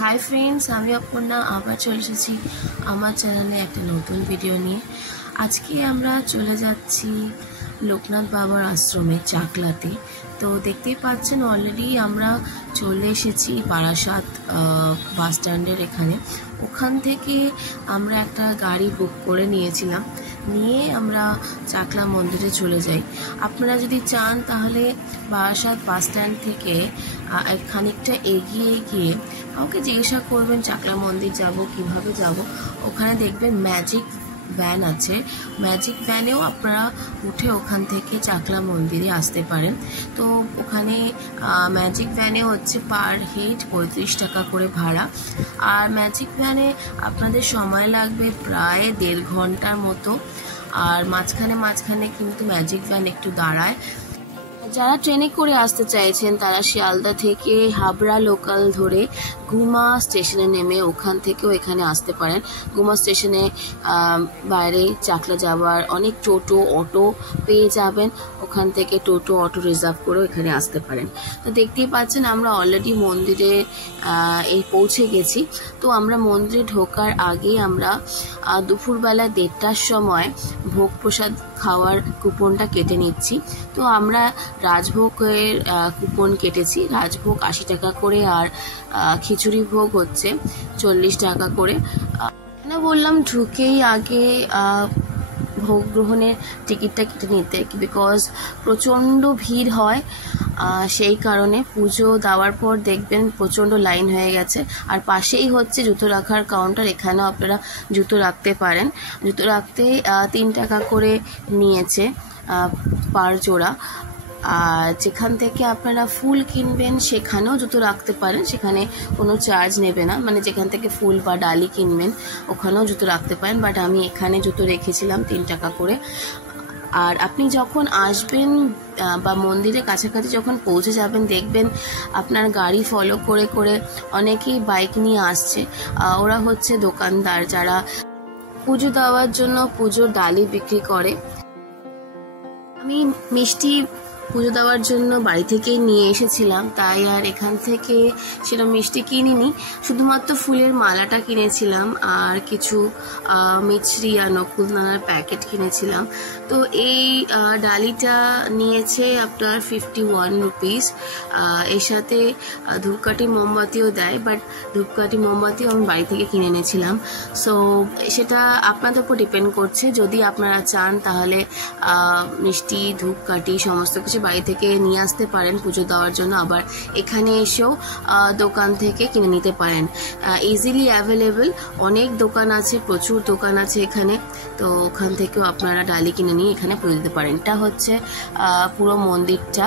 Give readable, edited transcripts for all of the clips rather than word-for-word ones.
Hi friends, আমি অপর্ণা আবার চলে এসেছি আমার চ্যানেলে একটা নতুন ভিডিও নিয়ে। আজকে আমরা চলে যাচ্ছি লোকনাথ বাবার আশ্রমে চাকলাতে। তো দেখতেই পাচ্ছেন অলরেডি আমরা চলে এসেছি বারাসাত বাস স্ট্যান্ডের এখানে। ওখান থেকে আমরা একটা গাড়ি বুক করে নিয়েছিলাম, নিয়ে আমরা চাকলা মন্দিরে চলে যাই। আপনারা যদি চান তাহলে বারাসাত বাস স্ট্যান্ড থেকে খানিকটা এগিয়ে গিয়ে কাউকে জিজ্ঞাসা করবেন চাকলা মন্দির যাব কিভাবে যাব। ওখানে দেখবেন ম্যাজিক ভ্যান আছে, ম্যাজিক ভ্যানেও আপনারা উঠে ওখান থেকে চাকলা মন্দিরে আসতে পারেন। তো ওখানে ম্যাজিক ভ্যানে হচ্ছে পার হেড 35 টাকা করে ভাড়া। আর ম্যাজিক ভ্যানে আপনাদের সময় লাগবে প্রায় 1.5 ঘন্টার মতো। আর মাঝখানে কিন্তু ম্যাজিক ভ্যান একটু দাঁড়ায়। যারা ট্রেনে করে আসতে চাইছেন তারা শিয়ালদা থেকে হাবড়া লোকাল ধরে গুমা স্টেশনে নেমে ওখান থেকেও এখানে আসতে পারেন। গুমা স্টেশনে বাইরে চাকলা যাওয়ার অনেক টোটো অটো পেয়ে যাবেন, ওখান থেকে টোটো অটো রিজার্ভ করেও এখানে আসতে পারেন। তো দেখতেই পাচ্ছেন আমরা অলরেডি মন্দিরে পৌঁছে গেছি। তো আমরা মন্দিরে ঢোকার আগেই আমরা দুপুরবেলা 1:30টার সময় ভোগ প্রসাদ খাওয়ার কুপনটা কেটে নিচ্ছি। তো আমরা রাজভোগের কুপন কেটেছি। রাজভোগ 80 টাকা করে আর খিচুড়ি ভোগ হচ্ছে 40 টাকা করে। বললাম ঢুকেই আগে ভোগ গ্রহণের টিকিটটা কেটে নিতে, বিকজ প্রচণ্ড ভিড় হয়। সেই কারণে পুজো দেওয়ার পর দেখবেন প্রচণ্ড লাইন হয়ে গেছে। আর পাশেই হচ্ছে জুতো রাখার কাউন্টার, এখানেও আপনারা জুতো রাখতে পারেন। জুতো রাখতে 3 টাকা করে নিয়েছে পার জোড়া। আর যেখান থেকে আপনারা ফুল কিনবেন সেখানেও জুতো রাখতে পারেন, সেখানে কোনো চার্জ নেবে না। মানে যেখান থেকে ফুল বা ডালি কিনবেন ওখানেও জুতো রাখতে পারেন, বাট আমি এখানে জুতো রেখেছিলাম 3 টাকা করে। আর আপনি যখন আসবেন বা মন্দিরের কাছাকাছি যখন পৌঁছে যাবেন দেখবেন আপনার গাড়ি ফলো করে করে অনেকেই বাইক নিয়ে আসছে। ওরা হচ্ছে দোকানদার যারা পুজো দেওয়ার জন্য পুজোর ডালি বিক্রি করে। আমি মিষ্টি পুজো দেওয়ার জন্য বাড়ি থেকেই নিয়ে এসেছিলাম, তাই আর এখান থেকে সেরকম মিষ্টি কিনিনি, শুধুমাত্র ফুলের মালাটা কিনেছিলাম আর কিছু মিছরি আর নকুলদানার প্যাকেট কিনেছিলাম। তো এই ডালিটা নিয়েছে আপনার 51 রুপিস। এর সাথে ধূপকাঠি মোমবাতিও দেয়, বাট ধূপকাঠি মোমবাতিও আমি বাড়ি থেকে কিনে এনেছিলাম। সো সেটা আপনাদের উপর ডিপেন্ড করছে। যদি আপনারা চান তাহলে মিষ্টি ধূপকাঠি সমস্ত কিছু বাড়ি থেকে নিয়ে আসতে পারেন পুজো দেওয়ার জন্য, আবার এখানে এসেও দোকান থেকে কিনে নিতে পারেন। ইজিলি অ্যাভেলেবেল, অনেক দোকান আছে, প্রচুর দোকান আছে এখানে। তো ওখান থেকেও আপনারা ডালি কিনে নিয়ে এখানে পুজো দিতে পারেন। এটা হচ্ছে পুরো মন্দিরটা।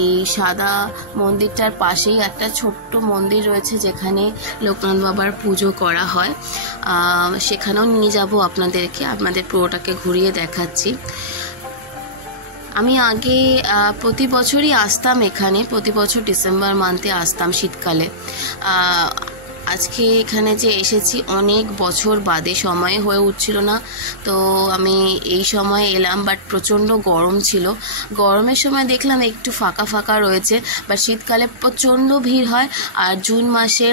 এই সাদা মন্দিরটার পাশেই একটা ছোট্ট মন্দির রয়েছে যেখানে লোকনাথ বাবার পুজো করা হয়। সেখানেও নিয়ে যাব আপনাদেরকে, আপনাদের পুরোটাকে ঘুরিয়ে দেখাচ্ছি। আমি আগে প্রতি বছরই আসতাম এখানে, প্রতি বছর ডিসেম্বর মান্থে আসতাম শীতকালে। আজকে এখানে যে এসেছি অনেক বছর বাদে, সময় হয়ে উঠছিল না, তো আমি এই সময় এলাম। বাট প্রচণ্ড গরম ছিল, গরমের সময় দেখলাম একটু ফাঁকা ফাঁকা রয়েছে, বাট শীতকালে প্রচণ্ড ভিড় হয়। আর জুন মাসে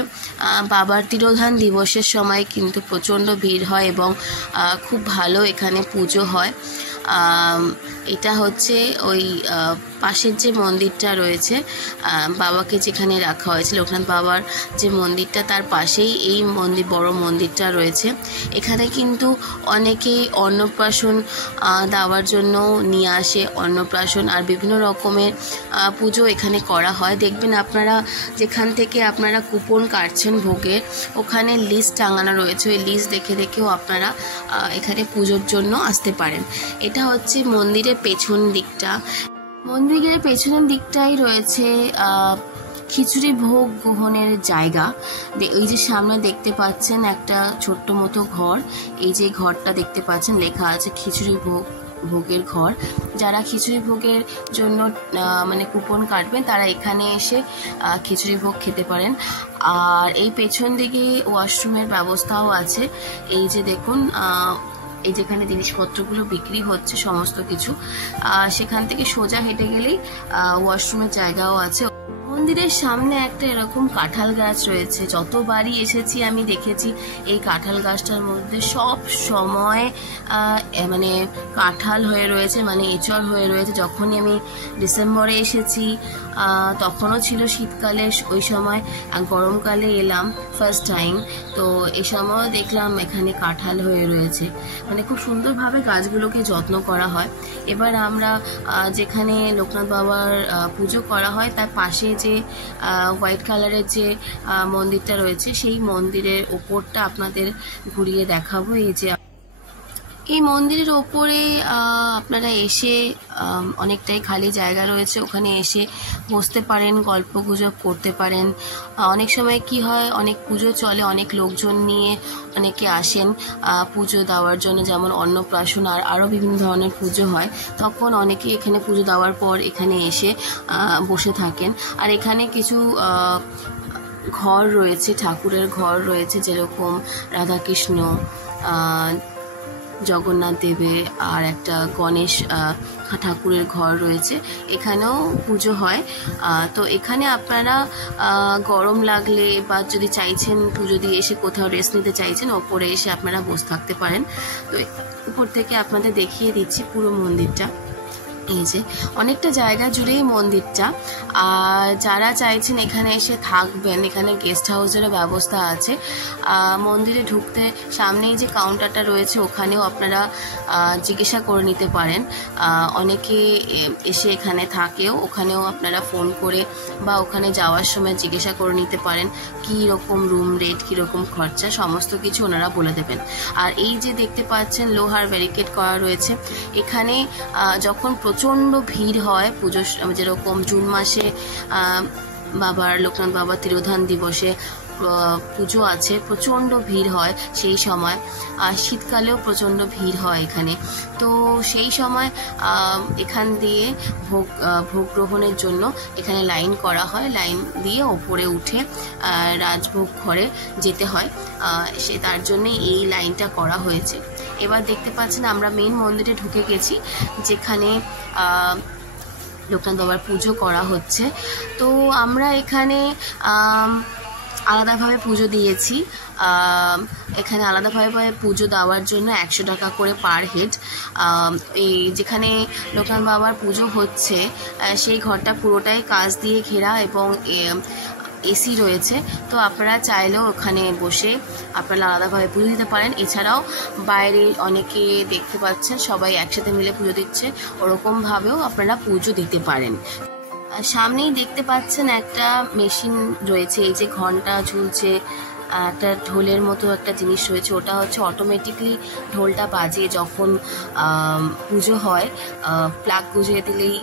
বাবার তিরোধান দিবসের সময় কিন্তু প্রচণ্ড ভিড় হয় এবং খুব ভালো এখানে পুজো হয়। এটা হচ্ছে ওই পাশের যে মন্দিরটা রয়েছে বাবাকে যেখানে রাখা হয়েছে, লোকনাথ বাবার যে মন্দিরটা তার পাশেই এই বড় মন্দিরটা রয়েছে। এখানে কিন্তু অনেকেই অন্নপ্রাশন দেওয়ার জন্য নিয়ে আসে, অন্নপ্রাশন আর বিভিন্ন রকমের পুজো এখানে করা হয়। দেখবেন আপনারা যেখান থেকে আপনারা কুপন কাটছেন ভোগের, ওখানে লিস্ট টাঙানো রয়েছে, ওই লিস্ট দেখে দেখেও আপনারা এখানে পুজোর জন্য আসতে পারেন। এটা হচ্ছে মন্দিরের পেছন দিকটা। মন্দিরের পেছনের দিকটাই রয়েছে খিচুড়ি ভোগ গ্রহণের জায়গা। এই যে সামনে দেখতে পাচ্ছেন একটা ছোট্ট মতো ঘর, এই যে ঘরটা দেখতে পাচ্ছেন লেখা আছে খিচুড়ি ভোগের ঘর। যারা খিচুড়ি ভোগের জন্য মানে কুপন কাটবেন তারা এখানে এসে খিচুড়ি ভোগ খেতে পারেন। আর এই পেছন দিকে ওয়াশরুমের ব্যবস্থাও আছে। এই যে দেখুন এই যেখানে জিনিসপত্রগুলো বিক্রি হচ্ছে সমস্ত কিছু, সেখান থেকে সোজা হেঁটে গেলেই ওয়াশরুমের জায়গাও আছে। মন্দিরে মন্দিরের সামনে একটা এরকম কাঁঠাল গাছ রয়েছে। যতবারই এসেছি আমি দেখেছি এই কাঁঠাল গাছটার মধ্যে সব সময় মানে কাঁঠাল হয়ে রয়েছে, মানে এঁচড় হয়ে রয়েছে। যখনই আমি ডিসেম্বরে এসেছি তখনও ছিল শীতকালে, ওই সময় গরমকালে এলাম ফার্স্ট টাইম, তো এই সময় দেখলাম এখানে কাঁঠাল হয়ে রয়েছে। মানে খুব সুন্দরভাবে গাছগুলোকে যত্ন করা হয়। এবার আমরা যেখানে লোকনাথ বাবার পুজো করা হয় তার পাশে যে হোয়াইট কালারের যে মন্দিরটা রয়েছে সেই মন্দিরের ওপরটা আপনাদের ঘুরিয়ে দেখাবো। এই মন্দিরের ওপরে আপনারা এসে অনেকটাই খালি জায়গা রয়েছে, ওখানে এসে বসতে পারেন, গল্প গুজব করতে পারেন। অনেক সময় কি হয়, অনেক পুজো চলে, অনেক লোকজন নিয়ে অনেকে আসেন পুজো দেওয়ার জন্য, যেমন অন্নপ্রাশন আর আরও বিভিন্ন ধরনের পুজো হয়। তখন অনেকে এখানে পুজো দেওয়ার পর এখানে এসে বসে থাকেন। আর এখানে কিছু ঘর রয়েছে, ঠাকুরের ঘর রয়েছে, যেরকম রাধাকৃষ্ণ, জগন্নাথ দেবের আর একটা গণেশ ঠাকুরের ঘর রয়েছে। এখানেও পুজো হয়। তো এখানে আপনারা গরম লাগলে বা যদি চাইছেন পুজো দিয়ে এসে কোথাও রেস্ট নিতে চাইছেন, ওপরে এসে আপনারা বসে থাকতে পারেন। তো উপর থেকে আপনাদের দেখিয়ে দিচ্ছি পুরো মন্দিরটা। এই যে অনেকটা জায়গা জুড়েই মন্দিরটা। আর যারা চাইছেন এখানে এসে থাকবেন, এখানে গেস্ট হাউসেরও ব্যবস্থা আছে। মন্দিরে ঢুকতে সামনেই যে কাউন্টারটা রয়েছে ওখানেও আপনারা জিজ্ঞাসা করে নিতে পারেন। অনেকে এসে এখানে থাকেও, ওখানেও আপনারা ফোন করে বা ওখানে যাওয়ার সময় জিজ্ঞাসা করে নিতে পারেন কী রকম রুম রেট, কীরকম খরচা, সমস্ত কিছু ওনারা বলে দেবেন। আর এই যে দেখতে পাচ্ছেন লোহার ব্যারিকেড করা রয়েছে, এখানে যখন প্রচণ্ড ভিড় হয় পুজো, যেরকম জুন মাসে বাবার লোকনাথ বাবার তিরোধান দিবসে পুজো আছে, প্রচণ্ড ভিড় হয় সেই সময়। আর শীতকালেও প্রচণ্ড ভিড় হয় এখানে। তো সেই সময় এখান দিয়ে ভোগ গ্রহণের জন্য এখানে লাইন করা হয়, লাইন দিয়ে ওপরে উঠে রাজভোগ ঘরে যেতে হয়, সে তার জন্যে এই লাইনটা করা হয়েছে। এবার দেখতে পাচ্ছেন আমরা মেইন মন্দিরে ঢুকে গেছি, যেখানে লোকনাথ বাবার পুজো করা হচ্ছে। তো আমরা এখানে আলাদাভাবে পুজো দিয়েছি। এখানে আলাদাভাবে পুজো দেওয়ার জন্য 100 টাকা করে পার হেড। এই যেখানে লোকনাথ বাবার পুজো হচ্ছে সেই ঘরটা পুরোটাই কাঁচ দিয়ে ঘেরা এবং এসি রয়েছে। তো আপনারা চাইলেও ওখানে বসে আপনারা আলাদাভাবে পুজো দিতে পারেন। এছাড়াও বাইরে অনেকে দেখতে পাচ্ছেন সবাই একসাথে মিলে পুজো দিচ্ছে, ওরকমভাবেও আপনারা পুজো দিতে পারেন। সামনেই দেখতে পাচ্ছেন একটা মেশিন রয়েছে, এই যে ঘন্টা ঝুলছে, একটা ঢোলের মতো একটা জিনিস রয়েছে, ওটা হচ্ছে অটোমেটিকলি ঢোলটা বাজে যখন পুজো হয়। প্লাগ গুঁজিয়ে দিলেই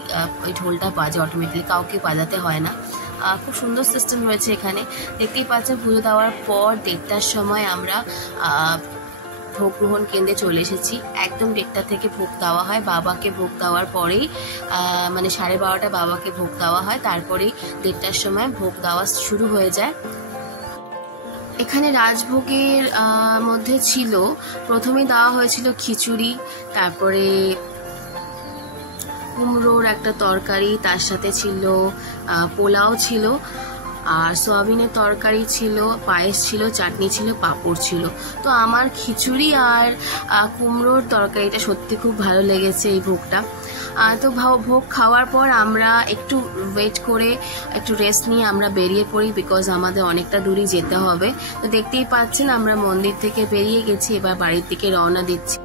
ওই ঢোলটা বাজে অটোমেটিকলি, কাউকে বাজাতে হয় না। খুব সুন্দর সিস্টেম রয়েছে এখানে। দেখতেই পাচ্ছেন পুজো দেওয়ার পর 1:30টার সময় আমরা ভোগ গ্রহণ কেন্দ্রে চলে এসেছি। একদম 1:30টা থেকে ভোগ দেওয়া হয়। বাবাকে ভোগ দেওয়ার পরেই মানে 12:30 বাবাকে ভোগ দেওয়া হয়, তারপরেই 1:30টার সময় ভোগ দেওয়া শুরু হয়ে যায়। এখানে রাজভোগের মধ্যে ছিল, প্রথমে দেওয়া হয়েছিল খিচুড়ি, তারপরে কুমড়োর একটা তরকারি, তার সাথে ছিল পোলাও ছিল, আর সয়াবিনের তরকারি ছিল, পায়েস ছিল, চাটনি ছিল, পাঁপড় ছিল। তো আমার খিচুড়ি আর কুমড়োর তরকারিটা সত্যি খুব ভালো লেগেছে এই ভোগটা। তো ভোগ খাওয়ার পর আমরা একটু ওয়েট করে একটু রেস্ট নিয়ে আমরা বেরিয়ে পড়ি, বিকজ আমাদের অনেকটা দূরই যেতে হবে। তো দেখতেই পাচ্ছেন আমরা মন্দির থেকে বেরিয়ে গেছি, এবার বাড়ির দিকে রওনা দিচ্ছি।